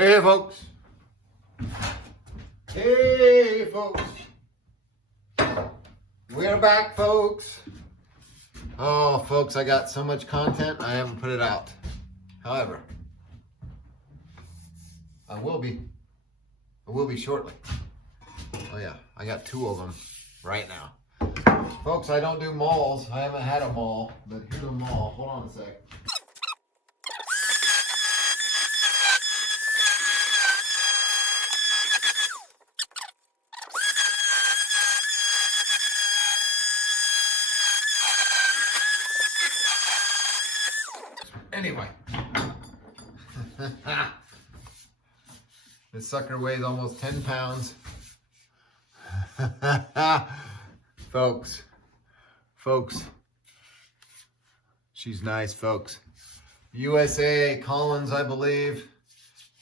Hey folks. Hey folks. We're back, folks. Oh folks, I got so much content I haven't put it out. However, I will be shortly. Oh yeah, I got 2 of them right now. Folks, I don't do mauls. I haven't had a maul, but here's a maul. Hold on a sec. Anyway, this sucker weighs almost 10 pounds. Folks, she's nice, folks. USA Collins, I believe.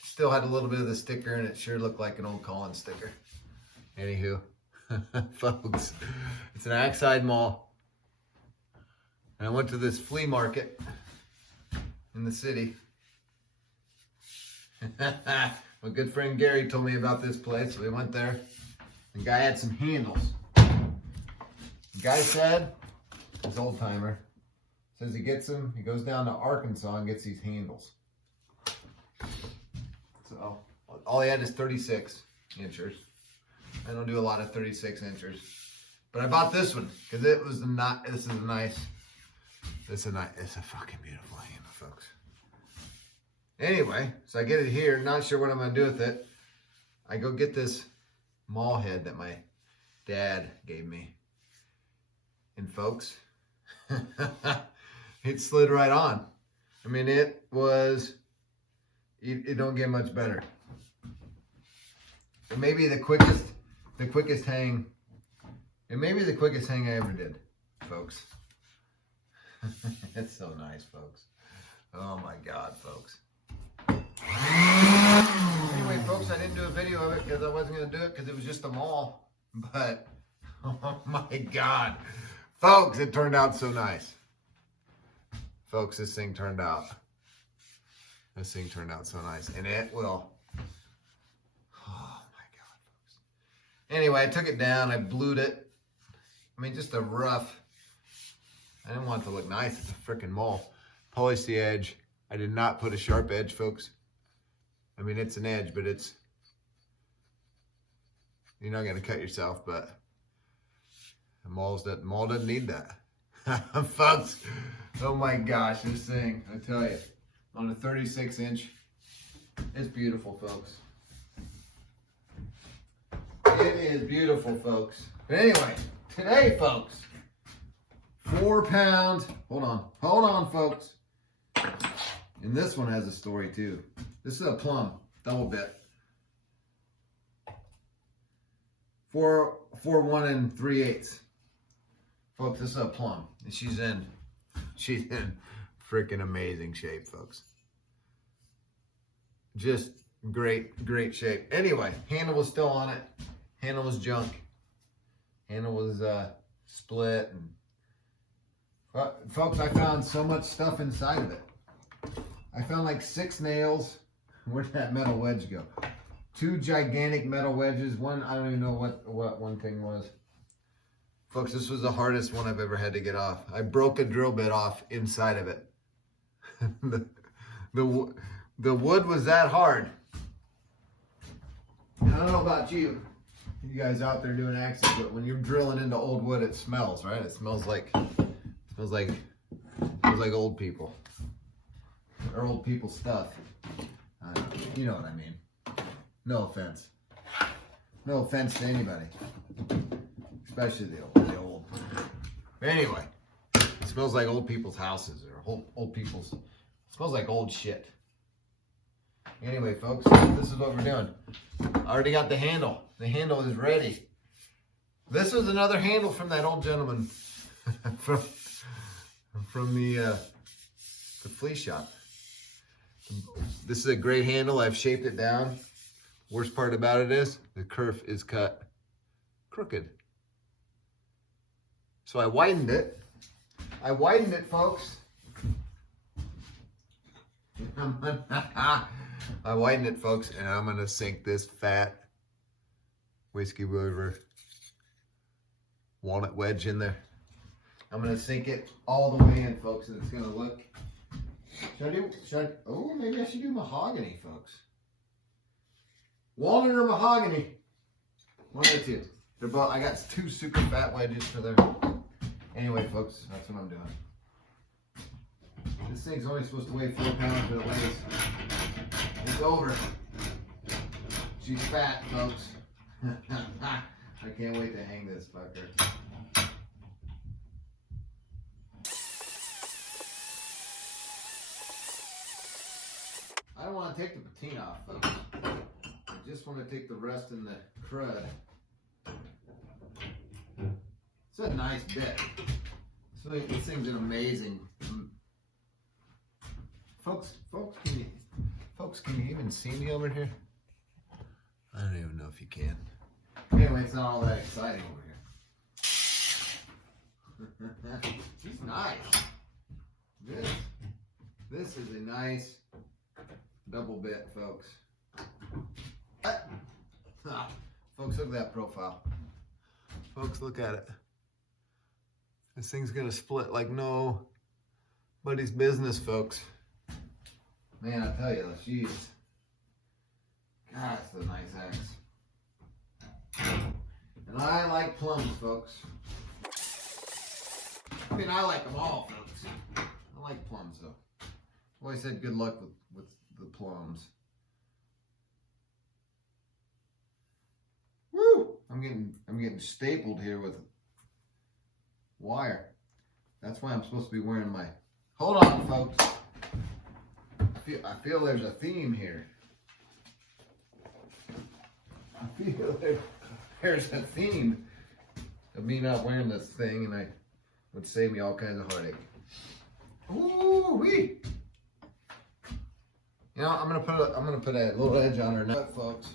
Still had a little bit of the sticker, and it sure looked like an old Collins sticker. Anywho, folks, it's an Axide Mall. And I went to this flea market in the city. My good friend Gary told me about this place, so we went there. The guy had some handles. The guy said, this old timer, says he gets them, he goes down to Arkansas and gets these handles. So all he had is 36 inchers. I don't do a lot of 36 inchers, but I bought this one because it was not. This is a nice. It's a fucking beautiful handle, folks. Anyway, so I get it here. Not sure what I'm gonna do with it. I go get this maul head that my dad gave me, and folks, it slid right on. I mean, it was. It don't get much better. It may be the quickest hang. It may be the quickest hang I ever did, folks. It's so nice, folks. Oh my God, folks. Anyway, folks, I didn't do a video of it because I wasn't going to do it because it was just a maul. But, oh my God. Folks, it turned out so nice. Folks, this thing turned out so nice. And it will. Oh my God, folks. Anyway, I took it down. I blued it. I mean, just a rough. I didn't want it to look nice. It's a freaking maul. Polished the edge. I did not put a sharp edge, folks. I mean, it's an edge, but it's, you're not going to cut yourself, but the maul doesn't need that. Folks, oh my gosh, this thing, I tell you, on a 36 inch, it's beautiful, folks. It is beautiful, folks. But anyway, today, folks, 4 pound, hold on, folks. And this one has a story too. This is a Plumb double bit. 4 1 3/8. Folks, this is a Plumb, and she's in freaking amazing shape, folks. Just great shape. Anyway, handle was still on it. Handle was junk. Handle was split. And folks, I found so much stuff inside of it. I found like 6 nails. Where'd that metal wedge go? 2 gigantic metal wedges. One, I don't even know what one thing was. Folks, this was the hardest one I've ever had to get off. I broke a drill bit off inside of it. The wood was that hard. I don't know about you guys out there doing axes, but when you're drilling into old wood, it smells, right? It smells like old people. Or old people stuff. You know what I mean. No offense. No offense to anybody. Especially the old. But anyway, it smells like old people's houses or old people's. It smells like old shit. Anyway, folks, this is what we're doing. I already got the handle. The handle is ready. This was another handle from that old gentleman from the flea shop. This is a great handle. I've shaped it down. Worst part about it is the kerf is cut crooked. So I widened it. Folks. I whitened it, folks, and I'm gonna sink this fat Whiskey River walnut wedge in there. I'm gonna sink it all the way in, folks, and it's gonna look. Oh, maybe I should do mahogany, folks. Walnut or mahogany? One of the two. They're both. I got 2 super fat wedges for there. Anyway, folks, that's what I'm doing. This thing's only supposed to weigh 4 pounds, but it weighs. It's over. She's fat, folks. I can't wait to hang this fucker. I don't want to take the patina off, folks. I just want to take the rest in the crud. It's a nice bit. So this thing's an amazing. Folks, can you even see me over here? I don't even know if you can. Anyway, it's not all that exciting over here. She's nice. This is a nice double bit, folks. Folks, look at that profile. Folks, look at it. This thing's gonna split like nobody's business, folks. Man, I tell you, she's. God, it's a nice axe. And I like plums, folks. I mean, I like them all, folks. I like plums, though. Always said good luck with the plums. Woo! I'm getting stapled here with wire. That's why I'm supposed to be wearing my. Hold on, folks. I feel there's a theme here. I feel there's a theme of me not wearing this thing, and it would save me all kinds of heartache. Ooh wee! You know, I'm gonna put a little edge on her nut, folks.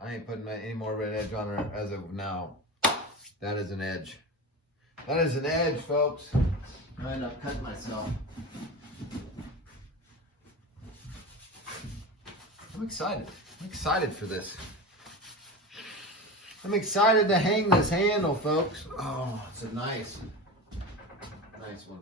I ain't putting any more red edge on her as of now. That is an edge. That is an edge, folks. I end up cutting myself. I'm excited. I'm excited for this. I'm excited to hang this handle, folks. Oh, it's a nice one.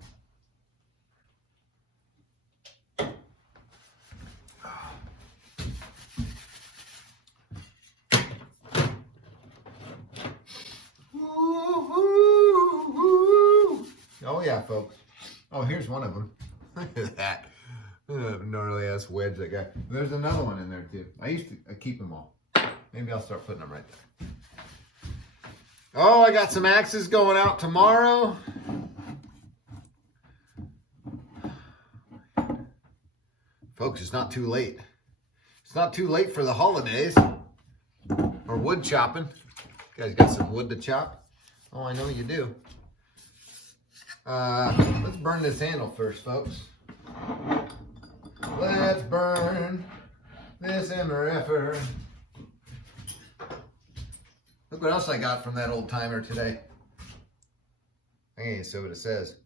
Oh yeah, folks. Oh, here's one of them. Look at that. Gnarly ass wedge that guy. There's another one in there too. I used to keep them all. Maybe I'll start putting them right there. Oh, I got some axes going out tomorrow. Folks, it's not too late. It's not too late for the holidays. Or wood chopping. You guys got some wood to chop? Oh, I know you do. Let's burn this handle first, folks. Let's burn this MRFer. Look what else I got from that old timer today. I can't even see what it says.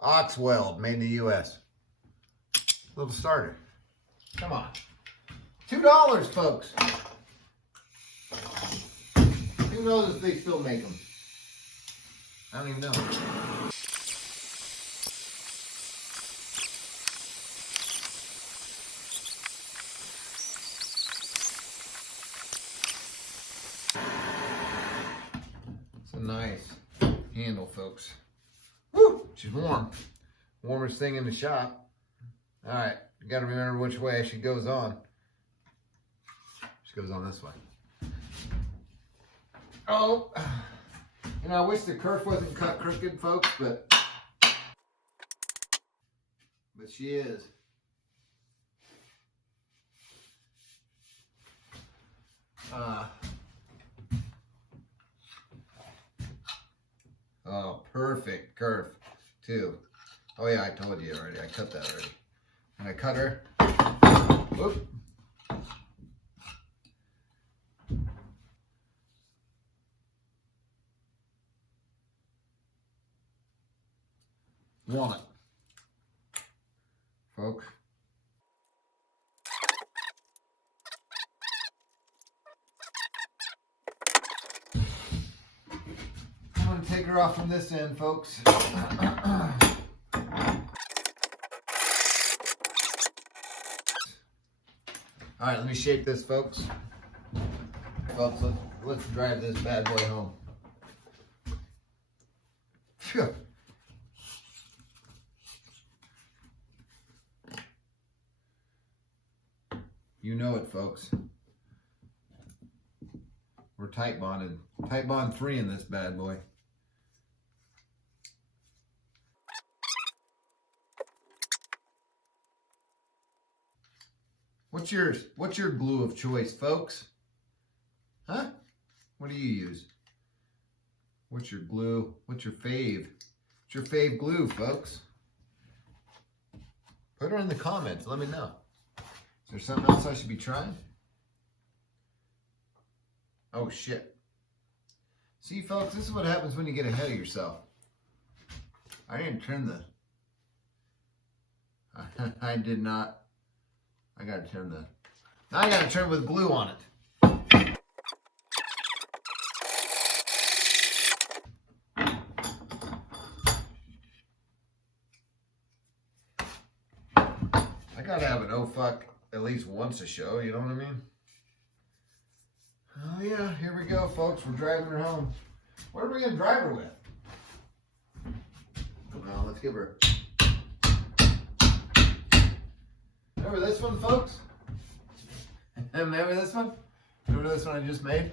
Ox weld, made in the U.S. Little starter. Come on. $2, folks. Who knows if they still make them? I don't even know. It's a nice handle, folks. Woo! She's warm. Warmest thing in the shop. All right, you got to remember which way she goes on. She goes on this way. Oh, you know, I wish the kerf wasn't cut crooked, folks, but she is. Oh, perfect kerf, too. Oh yeah, I told you already. I cut that already. And I cut her. Whoop. Walnut. folks. I'm going to take her off from this end, folks. All right, let me shape this, folks. Folks, let's drive this bad boy home. Phew. You know it, folks. We're tight bonded. Tight bond 3 in this bad boy. What's your glue of choice, folks? Huh? What do you use? What's your glue? What's your fave? What's your fave glue, folks? Put her in the comments. Let me know. Is there something else I should be trying? Oh, shit. See, folks, this is what happens when you get ahead of yourself. I didn't trim the... I did not. I gotta trim the... Now I gotta trim with glue on it. I gotta have an oh fuck at least once a show, you know what I mean? Oh yeah, here we go, folks. We're driving her home. What are we gonna drive her with? Well, let's give her... Remember this one, folks? Remember this one? Remember this one I just made?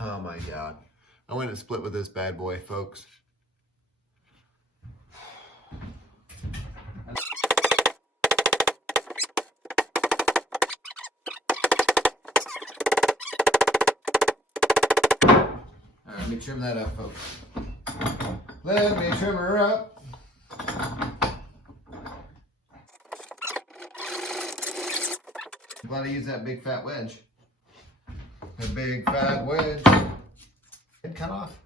Oh my God. I went and split with this bad boy, folks. Alright, let me trim that up, folks. Let me trim her up. I'm glad I used that big fat wedge. A big fat wedge. Head cut off.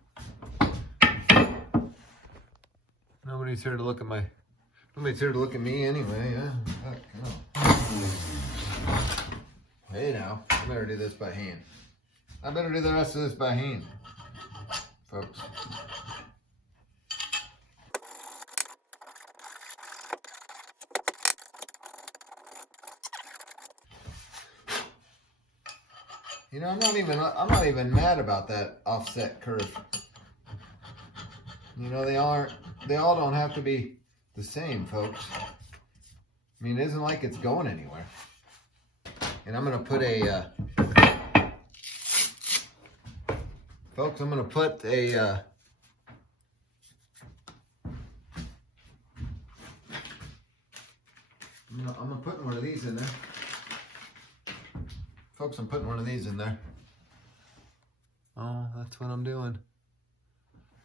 Nobody's here to look at my... Nobody's here to look at me anyway, yeah. Fuck, no. Hey now, I better do this by hand. I better do the rest of this by hand, folks. You know, I'm not even mad about that offset curve. You know, they all don't have to be the same, folks. I mean, it isn't like it's going anywhere. And I'm gonna put a, folks, I'm gonna put a, I'm gonna put one of these in there. Folks, I'm putting one of these in there. Oh, that's what I'm doing.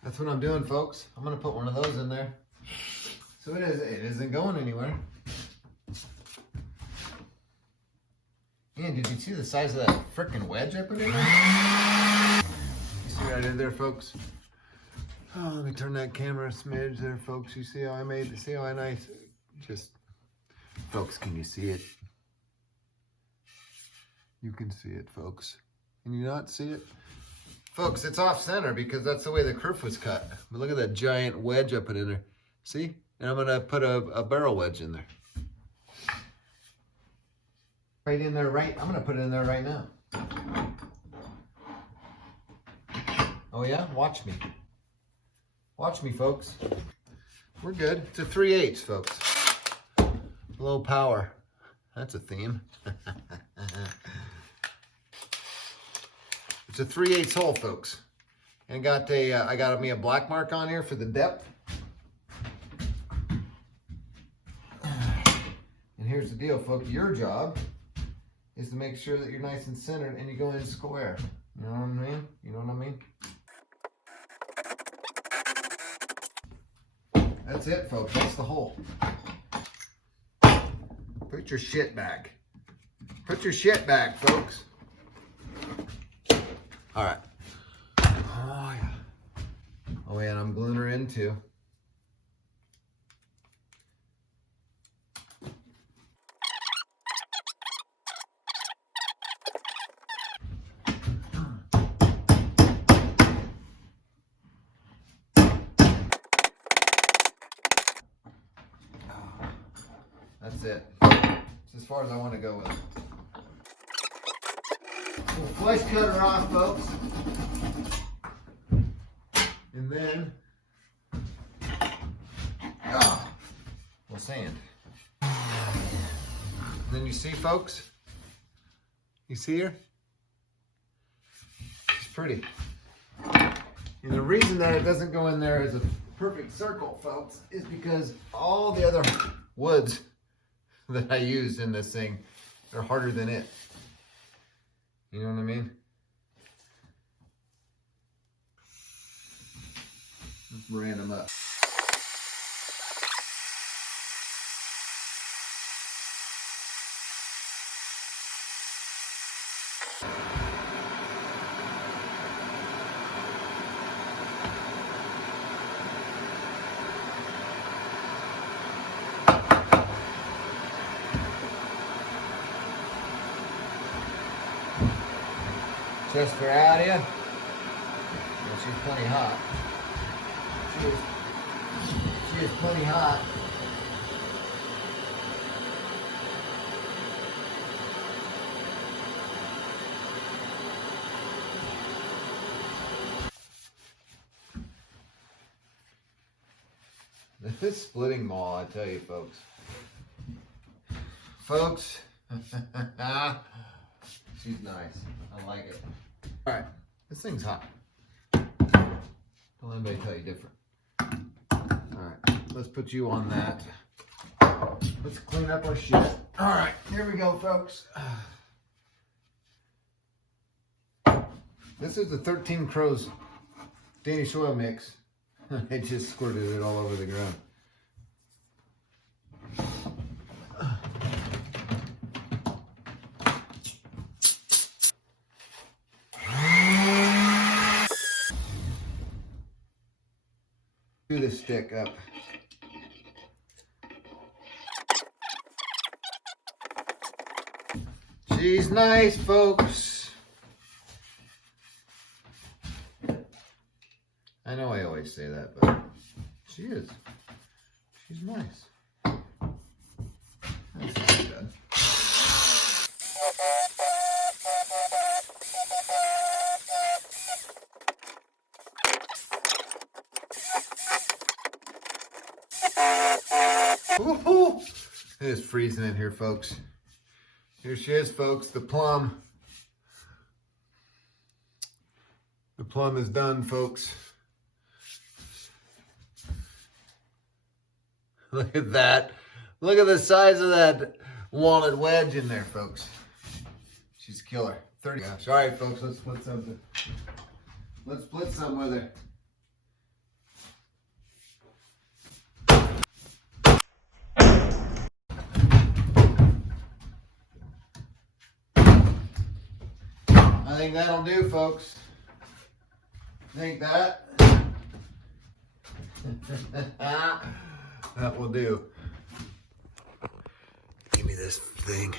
That's what I'm doing, folks. I'm gonna put one of those in there. So it isn't going anywhere. And did you see the size of that frickin' wedge I put in there? You see what I did there, folks? Oh, let me turn that camera a smidge there, folks. You see how I made it? See how I nice? Just, folks, can you see it? You can see it, folks. Can you not see it? Folks, it's off center because that's the way the kerf was cut. But look at that giant wedge I put in there. See? And I'm gonna put a barrel wedge in there. Right in there, right? I'm gonna put it in there right now. Oh yeah? Watch me. Watch me, folks. We're good. It's a 3/8, folks. Low power. That's a theme. It's a 3/8 hole, folks. And got a, I got me a black mark on here for the depth. And here's the deal, folks. Your job is to make sure that you're nice and centered and you go in square. You know what I mean? You know what I mean? That's it, folks. That's the hole. Put your shit back. Put your shit back, folks. All right. Oh, yeah. Oh, yeah, and I'm gluing her in, too. That's it. It's as far as I want to go with it. We'll slice cutter off, folks. And then we'll sand. And then you see, folks, you see her? She's pretty. And the reason that it doesn't go in there as a perfect circle, folks, is because all the other woods that I used in this thing are harder than it. You know what I mean? Let's brand them up. Just for out here. Well, she's plenty hot. She is plenty hot. This splitting maul, I tell you, folks. Folks, she's nice. I like it. All right, this thing's hot. Don't let anybody tell you different. All right, let's put you on that. Let's clean up our shit. All right, here we go, folks. This is the 13 Crows Danish oil mix. I just squirted it all over the ground. Do the stick up. She's nice, folks. I know I always say that, but she is. She's nice. That's not too bad. Woo-hoo! It is freezing in here, folks. Here she is, folks, the plum. The plum is done, folks. Look at that. Look at the size of that walnut wedge in there, folks. She's a killer. 30. Gosh. All right, folks, let's split something. Let's split some with her. I think that'll do, folks. I think that. That will do. Give me this thing.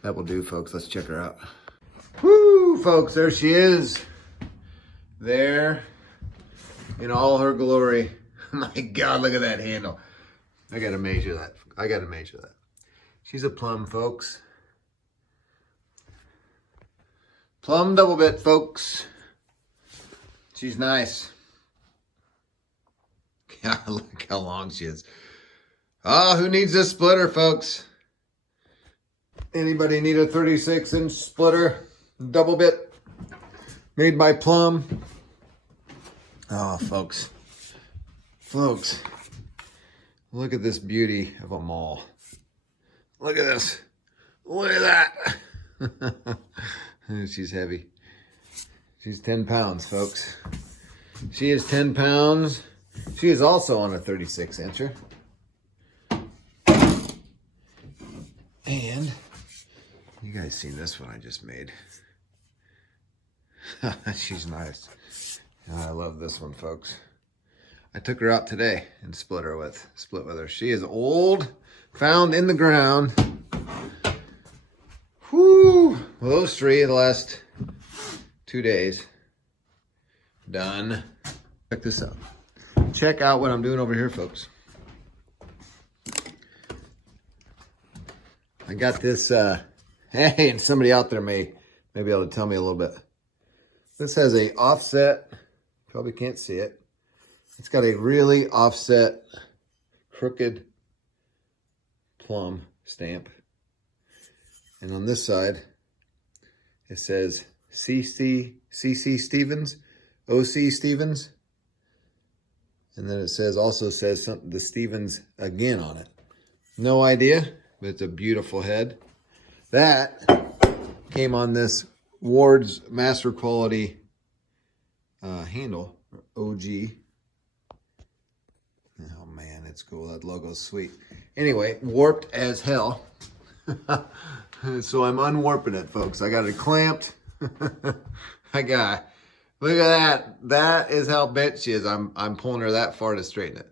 That will do, folks. Let's check her out. Woo, folks, there she is. There in all her glory. My God, look at that handle. I gotta measure that. I gotta measure that. She's a plum, folks. PlumbDouble Bit, folks. She's nice. God, look how long she is. Oh, who needs this splitter, folks? Anybody need a 36-inch splitter? Double bit. Made by Plumb. Oh, folks. Folks. Look at this beauty of a maul. Look at this. Look at that. She's heavy. She's 10 pounds, folks. She is 10 pounds. She is also on a 36-incher. And you guys seen this one I just made. She's nice. I love this one, folks. I took her out today and split with her. She is old, found in the ground. Whoo! Well, those three in the last 2 days. Done. Check this out. Check out what I'm doing over here, folks. I got this, hey, and somebody out there may be able to tell me a little bit. This has a offset, probably can't see it. It's got a really offset, crooked Plumb stamp. And on this side, it says CC Stevens, OC Stevens. And then it also says something, the Stevens again on it. No idea, but it's a beautiful head. That came on this Ward's Master Quality handle, OG. Oh man, it's cool. That logo's sweet. Anyway, warped as hell. So I'm unwarping it, folks. I got it clamped. Look at that. That is how bent she is. I'm pulling her that far to straighten it.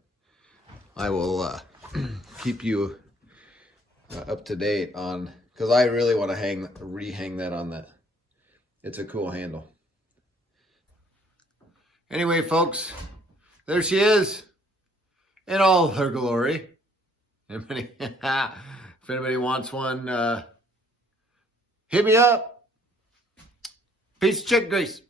I will keep you up to date on, because I really want to rehang that on that. It's a cool handle. Anyway, folks, there she is in all her glory. If anybody wants one, hit me up. Piece of chicken grease.